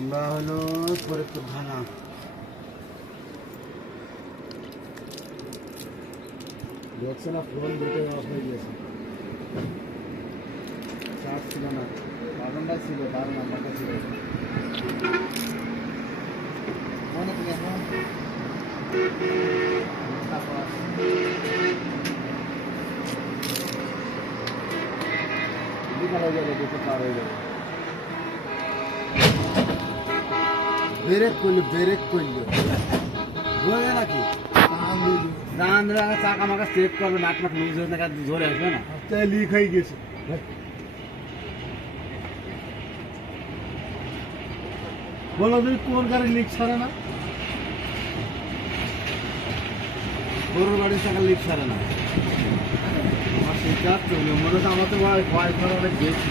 আমরা হলো ফরিদপুর থানা। দেখছে না ফোন দুটো অফ হয়ে গেছে, চার্জ ছিল না, বাটনটা ছিল, তার নাম্বারটা ছিল। মনে থেকে এখন বিকাল হয়ে যাবে, দুটো পার হয়ে যাবে। ব্রেক করলো বুঝলে নাকি রান রাখা চাকা মাকা চেক করবে, নাক নাক লুজ হয়ে না, ধরে আসবে না, লিক হয়ে গেছে। বলো তুমি কোন গাড়ি লিক ছাড়ে না? গরুর গাড়ির চাকা লিক ছাড়ে না। আমার সেই চার চলে মনে হচ্ছে আমার তো ভয় করা অনেক বেশি।